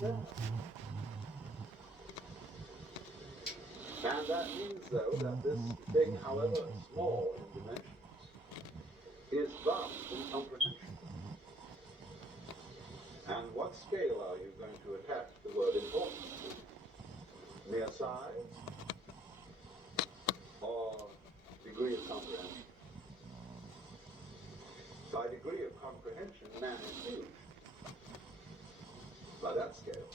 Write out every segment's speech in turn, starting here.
there. And that means, though, that this thing, however small in dimensions, is vast in comprehension. And what scale are you going to attach the word importance to? Mere size or degree of comprehension? By degree of comprehension, man is huge. By that scale.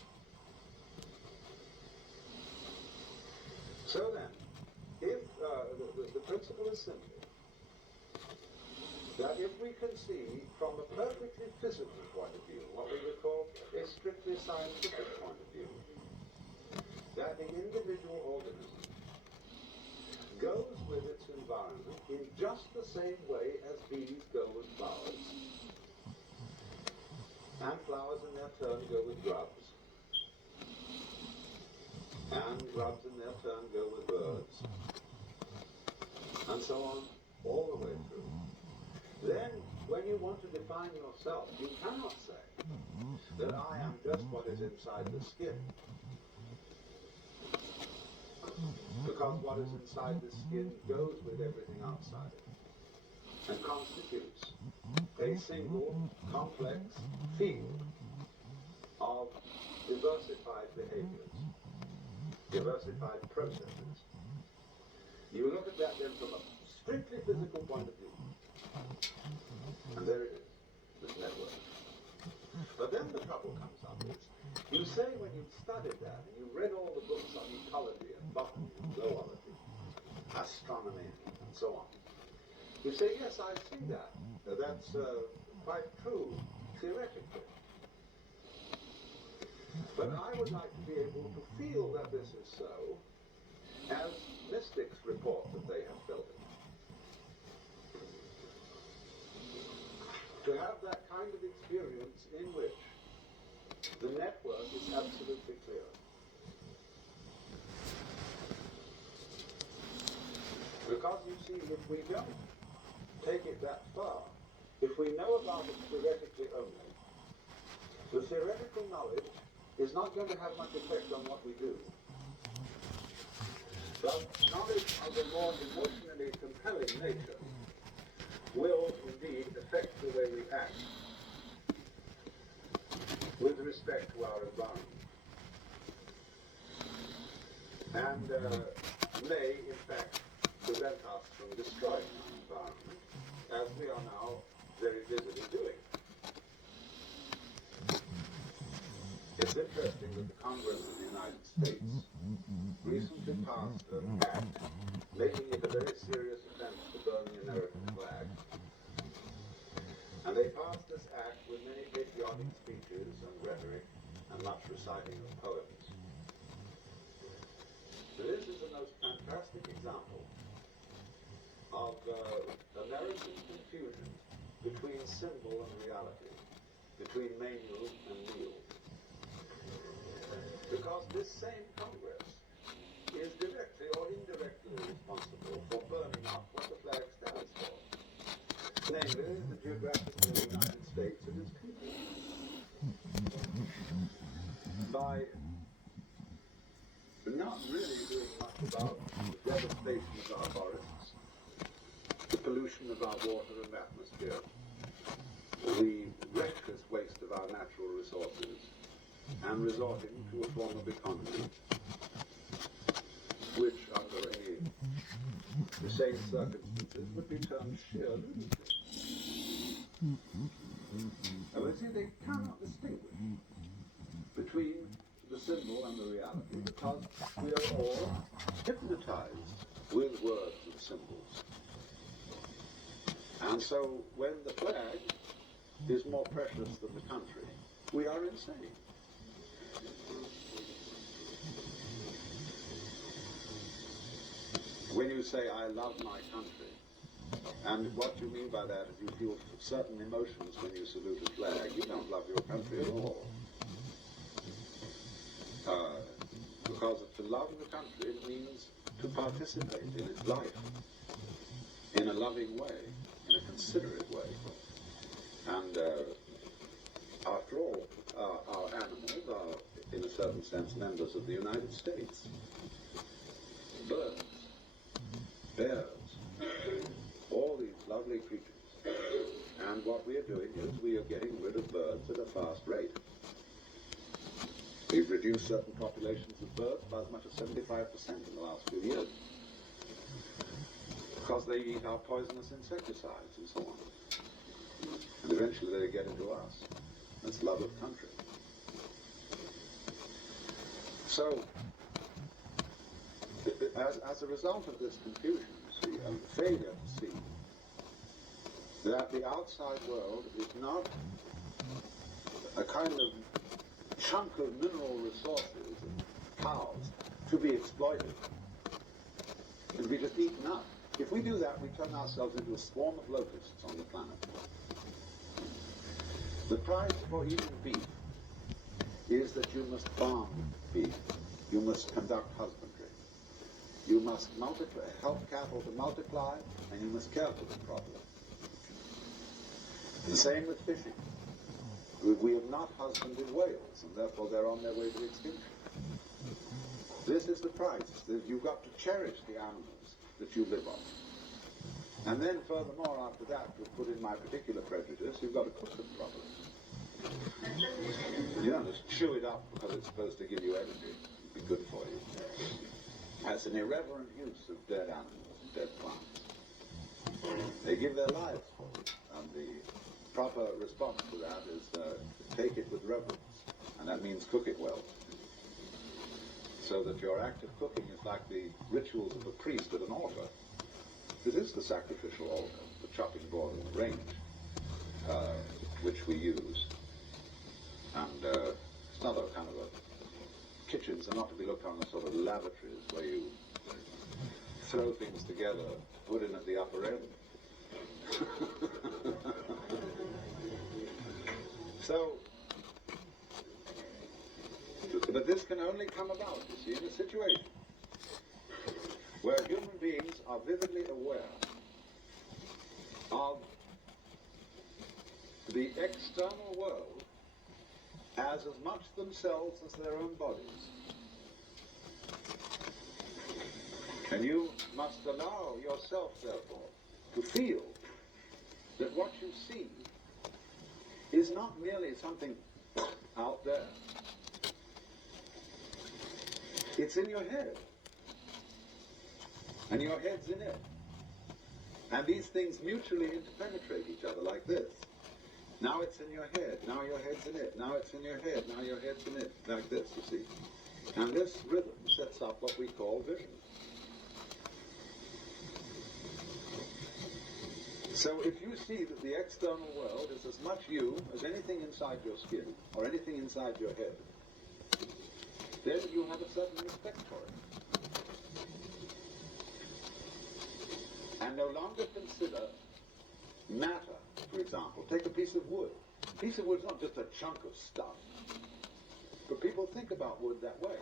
So then, if the principle is simply that if we can see from a perfectly physical point of view, what we would call a strictly scientific point of view, that the individual organism goes with its environment in just the same way as bees go with flowers, and flowers in their turn go with grubs, and grubs in their turn go with birds, and so on, all the way through. Then, when you want to define yourself, you cannot say that I am just what is inside the skin. Because what is inside the skin goes with everything outside it, and constitutes a single, complex field of diversified behaviors, diversified processes. You look at that then from a strictly physical point of view, and there it is, this network. But then the trouble comes up is, you say when you've studied that, and you've read all the books on ecology and botany and zoology, astronomy and so on, you say, yes, I see that. That's quite true, theoretically. But I would like to be able to feel that this is so, as mystics report that they have felt it. To have that kind of experience in which the network is absolutely clear. Because you see, if we don't take it that far, if we know about it theoretically only, the theoretical knowledge is not going to have much effect on what we do. But knowledge of a more emotionally compelling nature will indeed affect the way we act with respect to our environment. And may, in fact, prevent us from destroying our environment, as we are now very busily doing. It's interesting that the Congress of the United States recently passed an act making it a very serious offense to burn the American flag. And they passed this act with many patriotic speeches and rhetoric and much reciting of poems. This is the most fantastic example of American confusion between symbol and reality, between menial and meal. Because this same Congress is directly or indirectly responsible for burning up what the flag stands for. Namely, the geographical United States and its people. By not really doing much about the devastation of our forests, the pollution of our water and atmosphere, the reckless waste of our natural resources, and resorting to a form of economy which, under any the same circumstances, would be termed sheer lunacy. And we see they cannot distinguish between the symbol and the reality because we are all hypnotized with words and symbols. And so when the flag is more precious than the country, we are insane. When you say, I love my country, and what you mean by that is you feel certain emotions when you salute a flag, you don't love your country at all. Because to love the country means to participate in its life in a loving way, in a considerate way. And after all, our animals, certain sense, members of the United States. Birds, bears, all these lovely creatures. And what we are doing is we are getting rid of birds at a fast rate. We've reduced certain populations of birds by as much as 75% in the last few years. Because they eat our poisonous insecticides and so on. And eventually they get into us. That's love of country. So, as a result of this confusion, you see, and failure to see that the outside world is not a kind of chunk of mineral resources and cows to be exploited and to be just eaten up. If we do that, we turn ourselves into a swarm of locusts on the planet. The price for eating beef is that you must farm beef. You must conduct husbandry. You must help cattle to multiply, and you must care for them properly. The same with fishing. We have not husbanded whales, and therefore they're on their way to extinction. This is the price. You've got to cherish the animals that you live on. And then furthermore, after that, to put in my particular prejudice, you've got to cook them properly. You don't just chew it up because it's supposed to give you energy. It'd be good for you. That's an irreverent use of dead animals and dead plants. They give their lives for it, and the proper response to that is take it with reverence, and that means cook it well. So that your act of cooking is like the rituals of a priest at an altar. It is the sacrificial altar, the chopping board and the range, which we use. And it's not a kind of a... Kitchens are not to be looked on as sort of lavatories where you throw things together, put in at the upper end. So, but this can only come about, you see, in a situation where human beings are vividly aware of the external world as much themselves as their own bodies. And you must allow yourself, therefore, to feel that what you see is not merely something out there. It's in your head. And your head's in it. And these things mutually interpenetrate each other like this. Now it's in your head, now your head's in it, now it's in your head, now your head's in it, like this, you see. And this rhythm sets up what we call vision. So if you see that the external world is as much you as anything inside your skin, or anything inside your head, then you have a certain respect for it. And no longer consider matter, for example. Take a piece of wood. A piece of wood is not just a chunk of stuff. But people think about wood that way.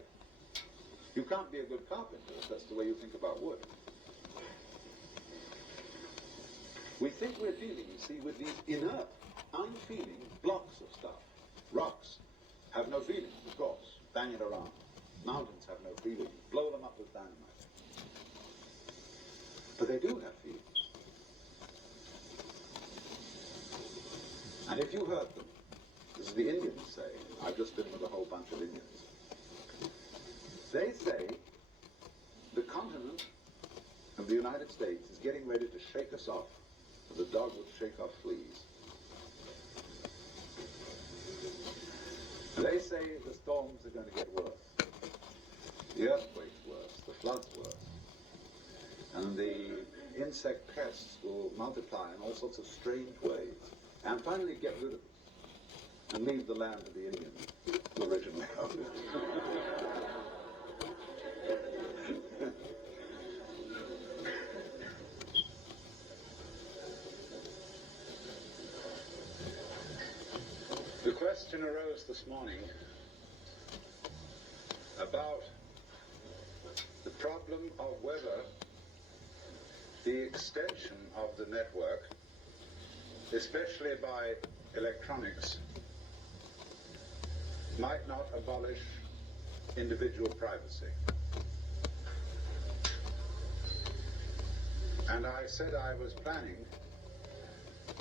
You can't be a good carpenter if that's the way you think about wood. We think we're dealing, you see, with these inert, unfeeling blocks of stuff. Rocks have no feelings, of course. Bang it around. Mountains have no feelings. Blow them up with dynamite. But they do have feelings. And if you heard them, as the Indians say, I've just been with a whole bunch of Indians, they say the continent of the United States is getting ready to shake us off, as a dog would shake off fleas. And they say the storms are going to get worse, the earthquakes worse, the floods worse, and the insect pests will multiply in all sorts of strange ways, and finally get rid of us and leave the land of the Indians who originally owned it. The question arose this morning about the problem of whether the extension of the network, especially by electronics, might not abolish individual privacy. And I said I was planning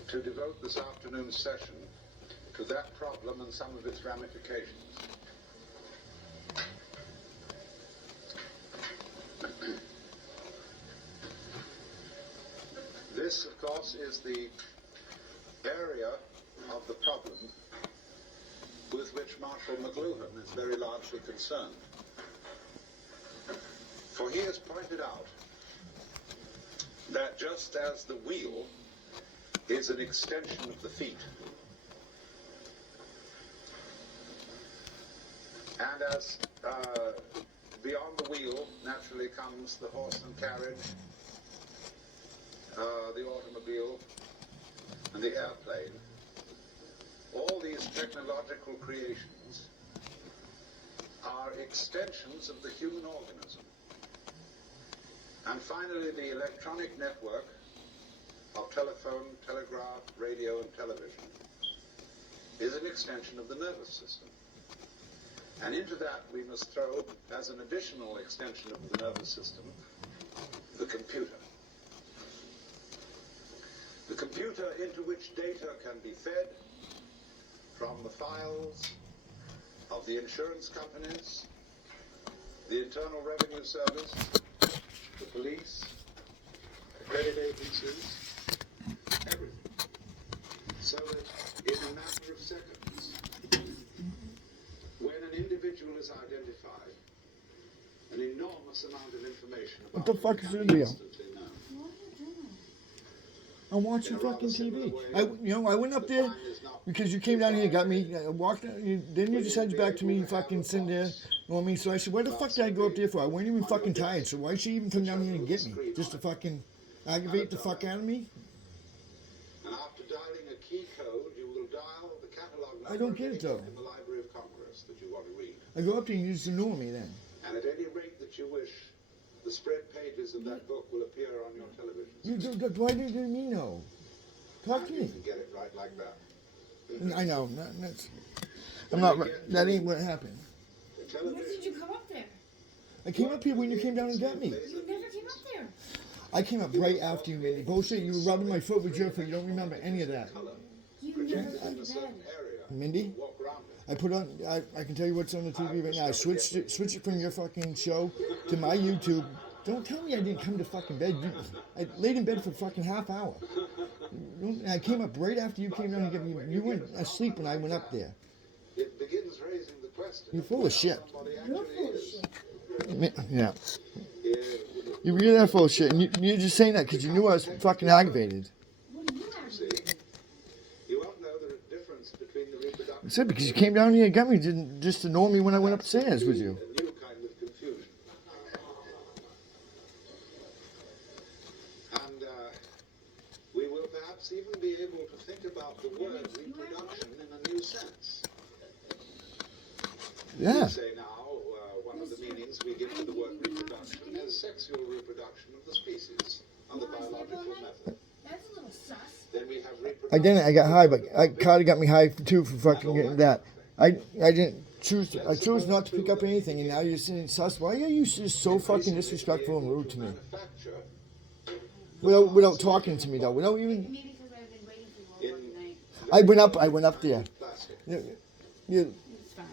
to devote this afternoon's session to that problem and some of its ramifications. This, of course, is the area of the problem with which Marshall McLuhan is very largely concerned. For he has pointed out that just as the wheel is an extension of the feet, and as beyond the wheel naturally comes the horse and carriage, the automobile, and the airplane, all these technological creations are extensions of the human organism. And finally, the electronic network of telephone, telegraph, radio, and television is an extension of the nervous system. And into that we must throw, as an additional extension of the nervous system, the computer. The computer into which data can be fed from the files of the insurance companies, the Internal Revenue Service, the police, the credit agencies, everything. So that in a matter of seconds, when an individual is identified, an enormous amount of information about What the fuck is your deal? instantly known. I'm watching fucking TV. I went up there because you came down here and got me. I walked. Then you just headed back to me. You fucking sitting there. You know what I mean? So I said, "Where the fuck did I go up there for? I wasn't even fucking tired. So why should she even come down here and get me? Just to fucking aggravate the fuck out of me?" And after dialing a key code, you will dial the catalog number I don't get it, though. in the Library of Congress that you want to read. I go up there and you just ignore me then. And at any rate that you wish, the spread pages of that book will appear on your television. Why do you mean no? Talk to And me. you can get it right like that. I know. I'm not. That ain't what happened. The When did television. you come up there? I came up here when you came down and got me. You never came up there. I came up right after you, Mindy. Bullshit. You were rubbing my foot with your foot. You don't remember any of that. You never In went a to certain bed. area. Mindy? Walk around it. I put on. I can tell you what's on the TV right now. I switched it from your fucking show to my YouTube. Don't tell me I didn't come to fucking bed. I laid in bed for fucking half hour. And I came up right after you came down and got me. You went asleep when I went up there. It begins raising the question. You're full of shit. Somebody You're actually full of is. shit. Yeah. Yeah, You really are full of shit. And you're just saying that because you knew I was fucking aggravated. What do you have? see, you won't know the difference between the reproduction. I said because you came down here and got me just to know me when I went upstairs with you. A new kind of confusion. And we will perhaps even be able to think about the word reproduction in a new sense. Yeah. We say now, one of the meanings we give to the word reproduction is sexual reproduction of the species on the biological method. That's a little sus. Then we have I reproduction. didn't. I got high, but Carter got me high too for fucking getting that. I didn't choose. I chose not to pick up anything, and now you're saying sus. Why are you just so fucking disrespectful and rude to me? Manufacture Without talking to me though. Without even. Maybe because I've been waiting for you all night. I went up there. plastic. You It's fine.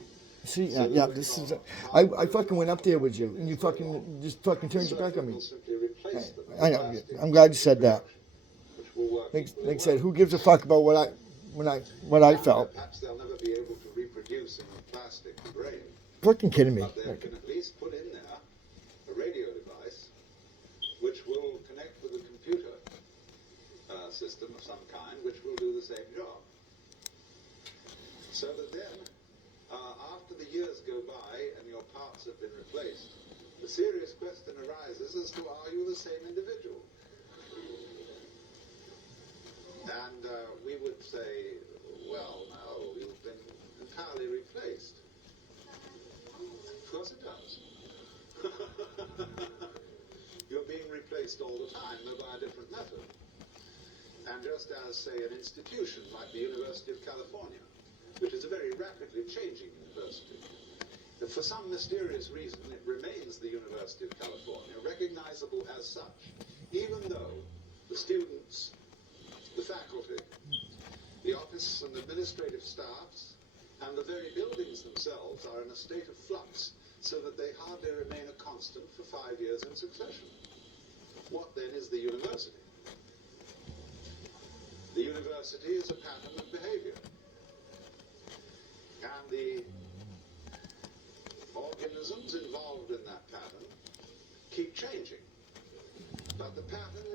see? Yeah. This is. I fucking went up there with you, and you fucking just fucking turned your back on me. Will simply replace them with I know. plastic, I'm glad you said that. which will work Like equally I said, well. who gives a fuck about what I felt? Perhaps they'll never be able to reproduce in a plastic brain, Fucking kidding me. but they can at least put in there a radio device which will connect with a computer system of some kind, which will do the same job. So that then, after the years go by and your parts have been replaced, the serious question arises as to are you the same individual? And we would say, well, no, you've been entirely replaced. Of course it does. You're being replaced all the time, though by a different method. And just as, say, an institution like the University of California, which is a very rapidly changing university, For some mysterious reason, it remains the University of California, recognizable as such, even though the students, the faculty, the office and administrative staffs, and the very buildings themselves are in a state of flux, so that they hardly remain a constant for 5 years in succession. What then is the university? The university is a pattern of behavior. And the organisms involved in that pattern keep changing. But the pattern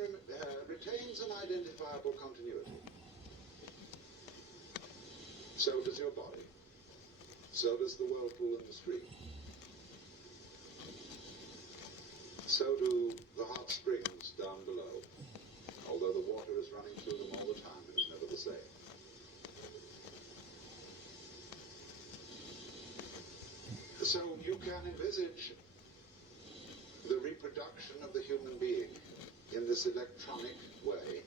retains an identifiable continuity. So does your body. So does the whirlpool in the stream. So do the hot springs down below. Although the water is running through them all the time, it is never the same. So you can envisage the reproduction of the human being in this electronic way.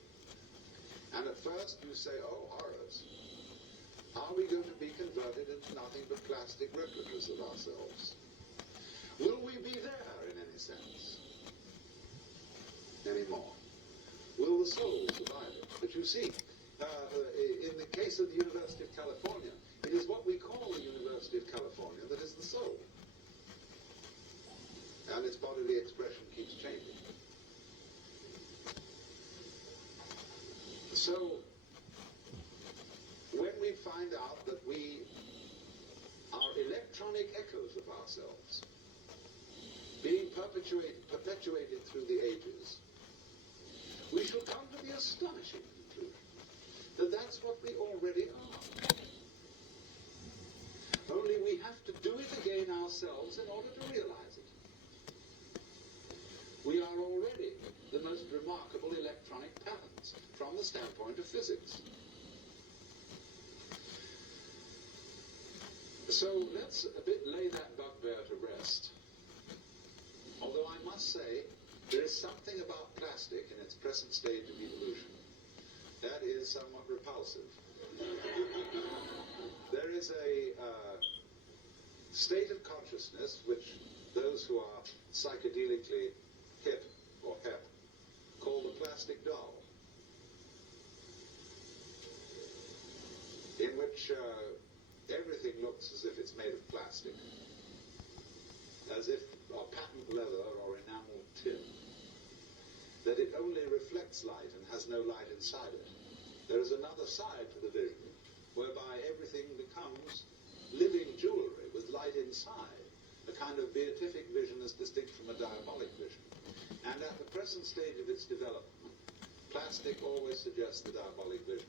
And at first you say, oh, horrors. Are we going to be converted into nothing but plastic replicas of ourselves? Will we be there in any sense anymore? Will the soul survive it? But you see, in the case of the University of California, it is what we call the University of California that is the soul. And its bodily expression keeps changing. So, when we find out that we are electronic echoes of ourselves, being perpetuated through the ages, we shall come to the astonishing conclusion that that's what we already are. Only we have to do it again ourselves in order to realize it. We are already the most remarkable electronic patterns from the standpoint of physics. So let's a bit lay that bugbear to rest. Although I must say, there is something about plastic in its present stage of evolution that is somewhat repulsive. There is a state of consciousness which those who are psychedelically hip or hep call the plastic doll, in which everything looks as if it's made of plastic, as if or patent leather or enamel tin, that it only reflects light and has no light inside it. There is another side to the vision, whereby everything becomes living jewelry with light inside, a kind of beatific vision as distinct from a diabolic vision. And at the present stage of its development, plastic always suggests the diabolic vision.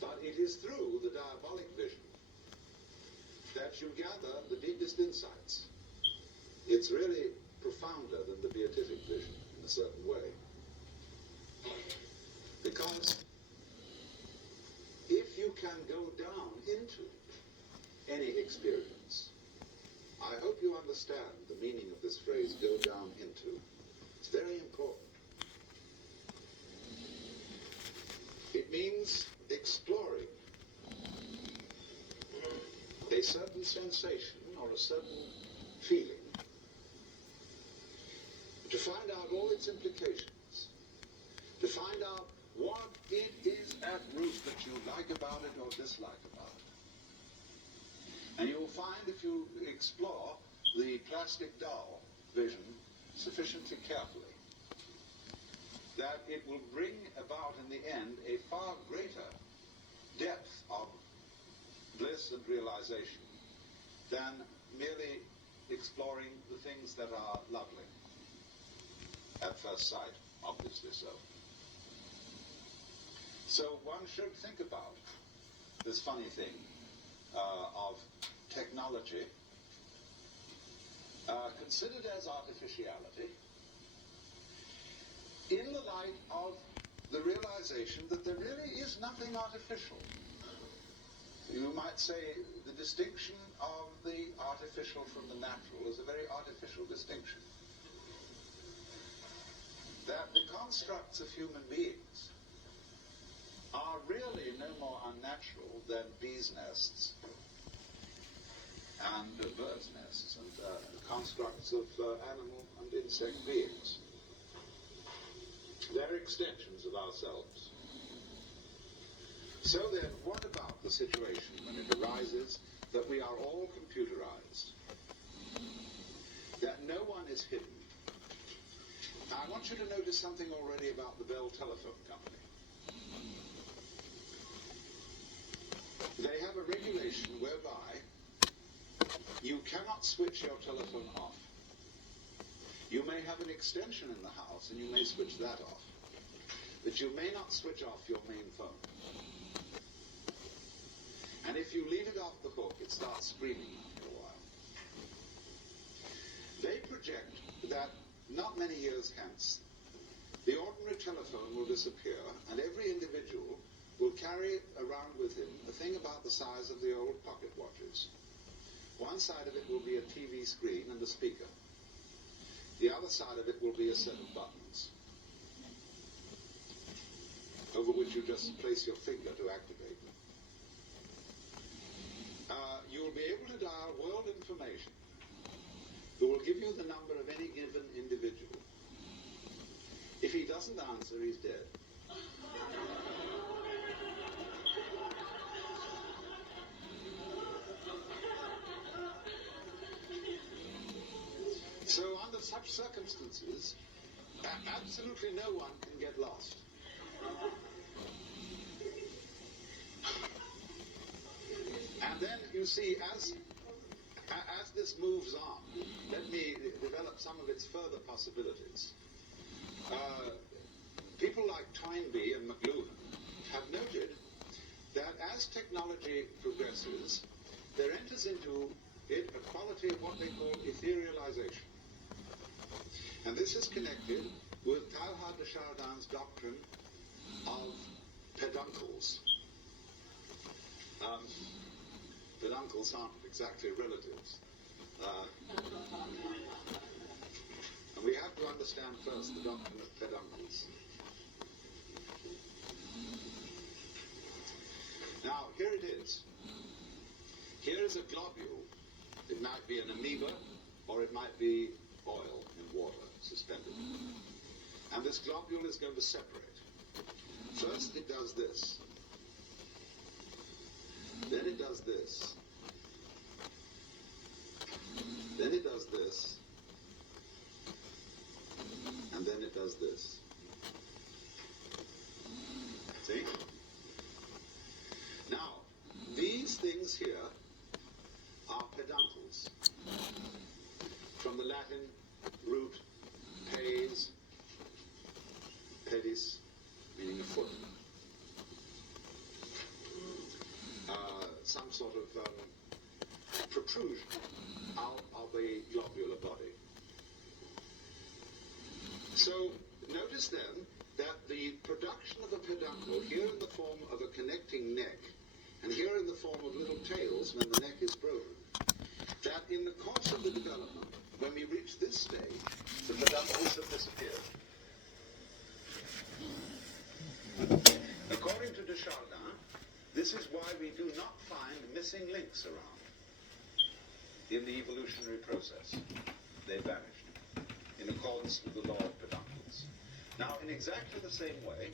But it is through the diabolic vision that you gather the deepest insights. It's really profounder than the beatific vision in a certain way. Because if you can go down into any experience, I hope you understand the meaning of this phrase, go down into. It's very important. It means exploring a certain sensation or a certain feeling, to find out all its implications, to find out what it is at root that you like about it or dislike about it. And you will find, if you explore the plastic doll vision sufficiently carefully, that it will bring about in the end a far greater depth of bliss and realization than merely exploring the things that are lovely at first sight, obviously so. So one should think about this funny thing of technology considered as artificiality in the light of the realization that there really is nothing artificial. You might say the distinction of the artificial from the natural is a very artificial distinction. That the constructs of human beings are really no more unnatural than bees' nests, and birds' nests and constructs of animal and insect beings. They're extensions of ourselves. So then, what about the situation when it arises that we are all computerized? That no one is hidden? Now, I want you to notice something already about the Bell Telephone Company. They have a regulation whereby you cannot switch your telephone off. You may have an extension in the house and you may switch that off, but you may not switch off your main phone. And if you leave it off the hook, it starts screaming after a while. They project that not many years hence, the ordinary telephone will disappear and every individual will carry around with him a thing about the size of the old pocket watches. One side of it will be a TV screen and a speaker. The other side of it will be a set of buttons, over which you just place your finger to activate them. You will be able to dial world information that will give you the number of any given individual. If he doesn't answer, he's dead. So under such circumstances, absolutely no one can get lost. And then you see, as this moves on, let me develop some of its further possibilities. People like Toynbee and McLuhan have noted that as technology progresses, there enters into it a quality of what they call etherealization. And this is connected with Teilhard de Chardin's doctrine of peduncles. Peduncles aren't exactly relatives. And we have to understand first the doctrine of peduncles. Now, here it is. Here is a globule. It might be an amoeba, or it might be oil in water suspended. And this globule is going to separate. First it does this. Then it does this. Then it does this. And then it does this. See? Now, these things here are peduncles. From the Latin root pes, pedis, meaning a foot. Some sort of protrusion out of the globular body. So notice then that the production of a peduncle, here in the form of a connecting neck, and here in the form of little tails when the neck is broken, that in the course of the development, when we reach this stage, the peduncles have disappeared. According to de Chardin, this is why we do not find missing links around in the evolutionary process. They vanished in accordance with the law of peduncles. Now, in exactly the same way,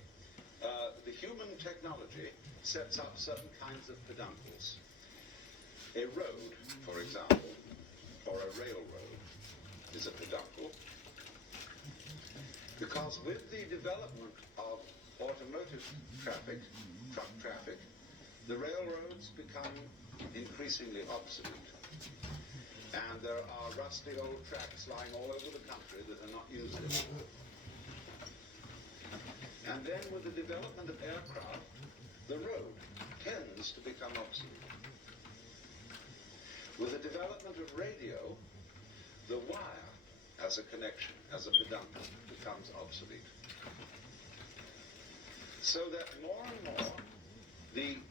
the human technology sets up certain kinds of peduncles. A road, for example, or a railroad is a peduncle, because with the development of automotive traffic, truck traffic, the railroads become increasingly obsolete. And there are rusty old tracks lying all over the country that are not used anymore. And then with the development of aircraft, the road tends to become obsolete. With the development of radio, the wire as a connection, as a peduncle, becomes obsolete. So that more and more,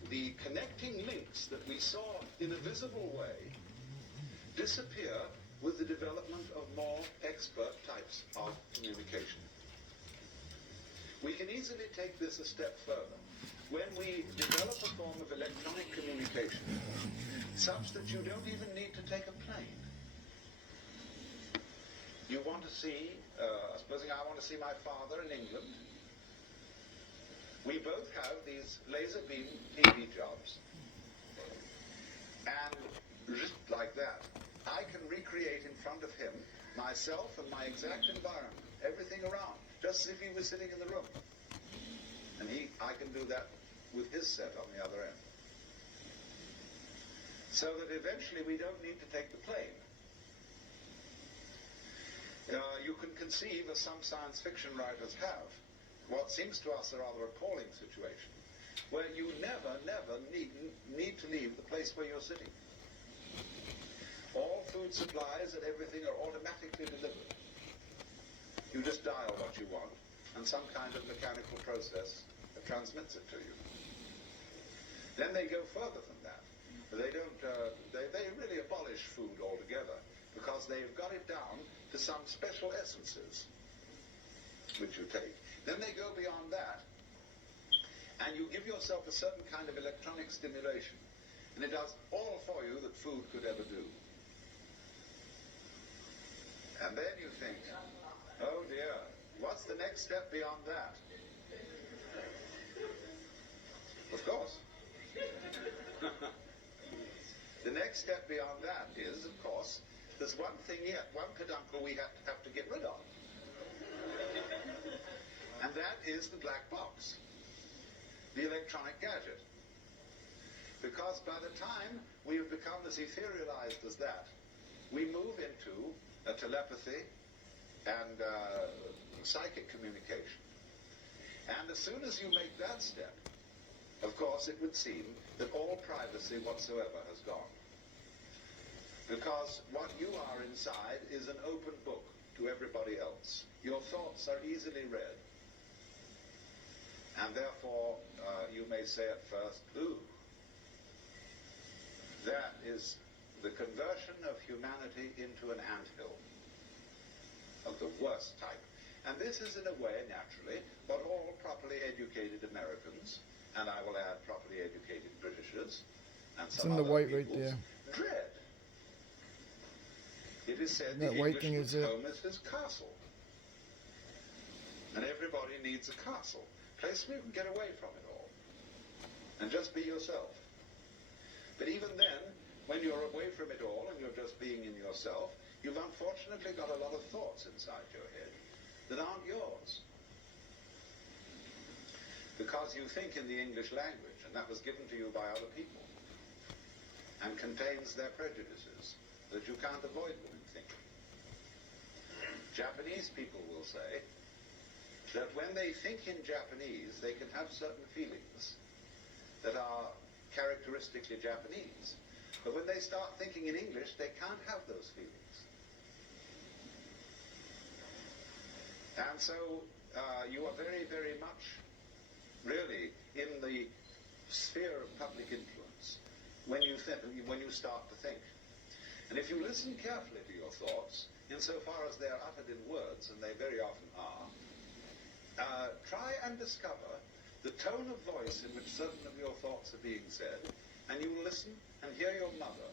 the connecting links that we saw in a visible way disappear with the development of more expert types of communication. We can easily take this a step further when we develop a form of electronic communication such that you don't even need to take a plane. You want to see, supposing I want to see my father in England. We both have these laser beam TV jobs. And just like that, I can recreate in front of him myself and my exact environment, everything around, just as if he was sitting in the room. And I can do that with his set on the other end. So that eventually we don't need to take the plane. You can conceive, as some science fiction writers have, what seems to us a rather appalling situation, where you never need to leave the place where you're sitting. All food supplies and everything are automatically delivered. You just dial what you want, and some kind of mechanical process transmits it to you. Then they go further than that. They don't. They really abolish food altogether because they've got it down to some special essences which you take. Then they go beyond that, and you give yourself a certain kind of electronic stimulation, and it does all for you that food could ever do. And then you think, oh dear, what's the next step beyond that? Of course. The next step beyond that is, of course, there's one thing yet, one peduncle we have to get rid of. And that is the black box, the electronic gadget. Because by the time we have become as etherealized as that, we move into telepathy and psychic communication. And as soon as you make that step, of course, it would seem that all privacy whatsoever has gone. Because what you are inside is an open book to everybody else. Your thoughts are easily read. And therefore, you may say at first, ooh, that is the conversion of humanity into an anthill of the worst type. And this is, in a way, naturally, what all properly educated Americans, and I will add properly educated Britishers, and It's some in the other white right peoples, there. dread. It is said That the white thing Englishman's is it. home is his castle. And everybody needs a castle. Place where you can get away from it all. And just be yourself. But even then, when you're away from it all and you're just being in yourself, you've unfortunately got a lot of thoughts inside your head that aren't yours. Because you think in the English language, and that was given to you by other people, and contains their prejudices, that you can't avoid them in thinking. Japanese people will say that when they think in Japanese, they can have certain feelings that are characteristically Japanese. But when they start thinking in English, they can't have those feelings. And so you are very, very much really in the sphere of public influence when you start to think. And if you listen carefully to your thoughts, insofar as they are uttered in words, and they very often are, try and discover the tone of voice in which certain of your thoughts are being said, and you will listen and hear your mother,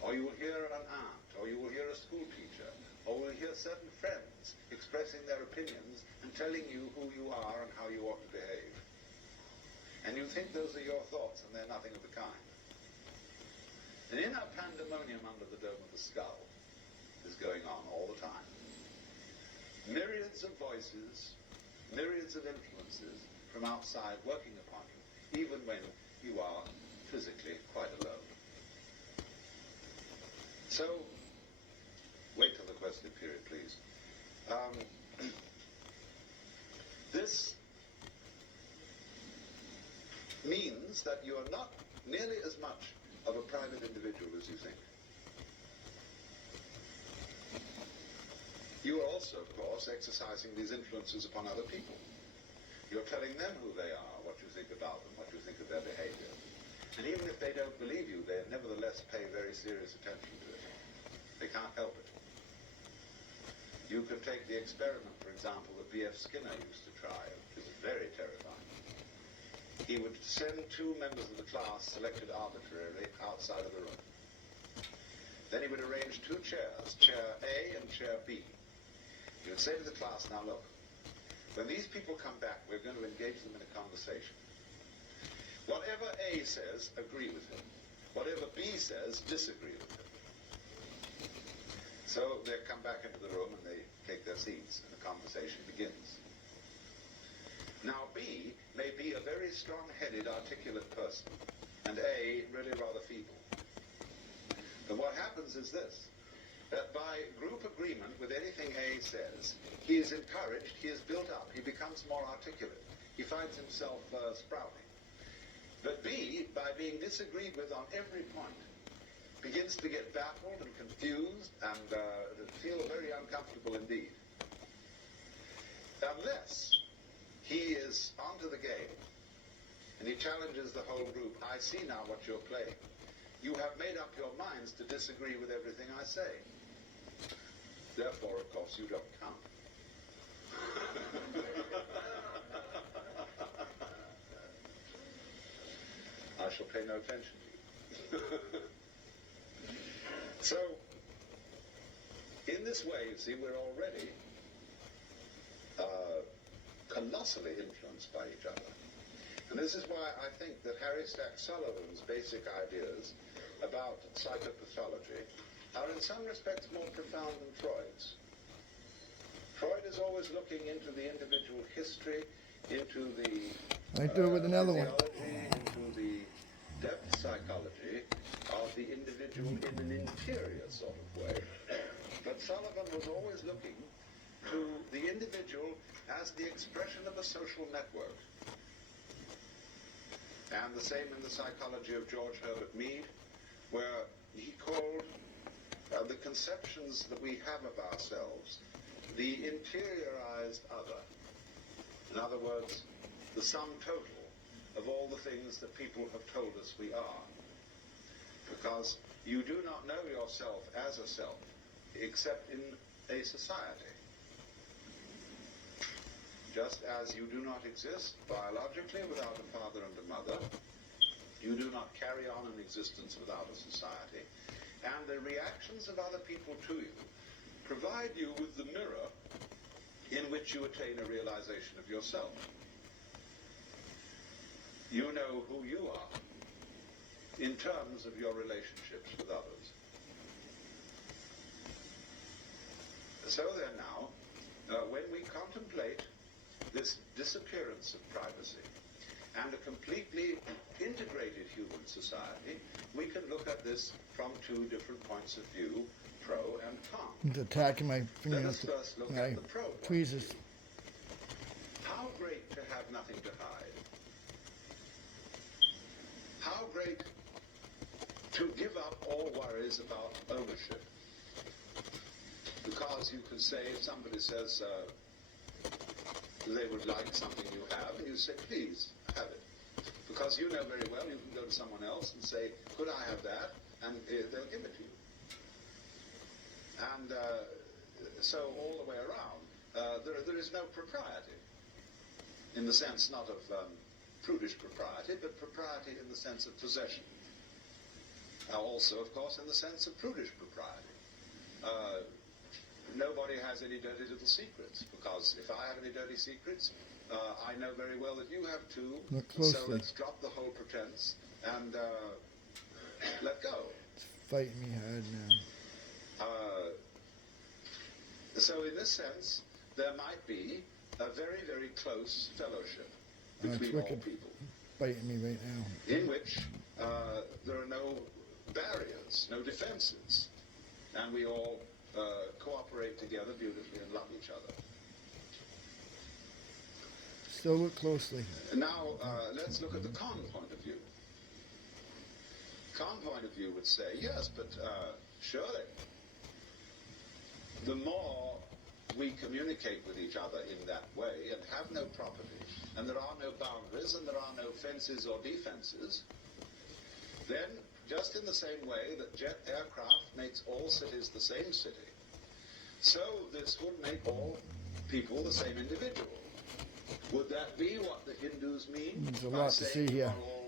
or you will hear an aunt, or you will hear a school teacher, or you will hear certain friends expressing their opinions and telling you who you are and how you ought to behave. And you think those are your thoughts, and they're nothing of the kind. And in a pandemonium under the dome of the skull is going on all the time. Myriads of voices, myriads of influences from outside working upon you, even when you are physically quite alone. So, wait till the question period, please. This means that you are not nearly as much of a private individual as you think. You are also, of course, exercising these influences upon other people. You're telling them who they are, what you think about them, what you think of their behavior. And even if they don't believe you, they nevertheless pay very serious attention to it. They can't help it. You could take the experiment, for example, that B.F. Skinner used to try, which is very terrifying. he would send two members of the class, selected arbitrarily, outside of the room. Then he would arrange two chairs, chair A and chair B. He would say to the class, now look, when these people come back, we're going to engage them in a conversation. Whatever A says, agree with him. Whatever B says, disagree with him. So they come back into the room and they take their seats and the conversation begins. Now B may be a very strong-headed, articulate person, and A really rather feeble. And what happens is this, that by group agreement with anything A says, he is encouraged, he is built up, he becomes more articulate, he finds himself sprouting. But B, by being disagreed with on every point, begins to get baffled and confused and feel very uncomfortable indeed. Unless he is onto the game and he challenges the whole group, I see now what you're playing. You have made up your minds to disagree with everything I say. Therefore, of course, you don't count. I shall pay no attention to you. So, in this way, you see, we're already colossally influenced by each other. And this is why I think that Harry Stack Sullivan's basic ideas about psychopathology are in some respects more profound than Freud's. Freud is always looking into the individual history, into the I do it with another one. physiology, into the depth psychology of the individual in an interior sort of way. But Sullivan was always looking to the individual as the expression of a social network. And the same in the psychology of George Herbert Mead, where he called the conceptions that we have of ourselves the interiorized other. In other words, the sum total of all the things that people have told us we are. Because you do not know yourself as a self, except in a society. Just as you do not exist biologically without a father and a mother, you do not carry on an existence without a society. And the reactions of other people to you provide you with the mirror in which you attain a realization of yourself. You know who you are in terms of your relationships with others. So then now, when we contemplate this disappearance of privacy and a completely integrated human society, we can look at this from two different points of view, pro and con. He's attacking my Let fingernails. us first look My at the pro point. tweezers. How great to have nothing to hide. How great to give up all worries about ownership. Because you could say, if somebody says they would like something you have, and you say, please, have it. Because you know very well you can go to someone else and say, could I have that? And they'll give it to you. And so all the way around, there is no propriety. In the sense not of prudish propriety, but propriety in the sense of possession. Also, of course, in the sense of prudish propriety. Nobody has any dirty little secrets, because if I have any dirty secrets, I know very well that you have too. Look So closely. let's drop the whole pretense and let go. It's fighting me hard now. So in this sense, there might be a very, very close fellowship That's between all wicked. people, Biting me right now. in which there are no barriers, no defenses, and we all cooperate together beautifully and love each other. Still look closely. Now, let's look at the con point of view. Con point of view would say, yes, but surely, the more we communicate with each other in that way and have no property, and there are no boundaries, and there are no fences or defenses, then, just in the same way that jet aircraft makes all cities the same city, so this would make all people the same individual. Would that be what the Hindus mean? There's a by lot to saying see here. you are all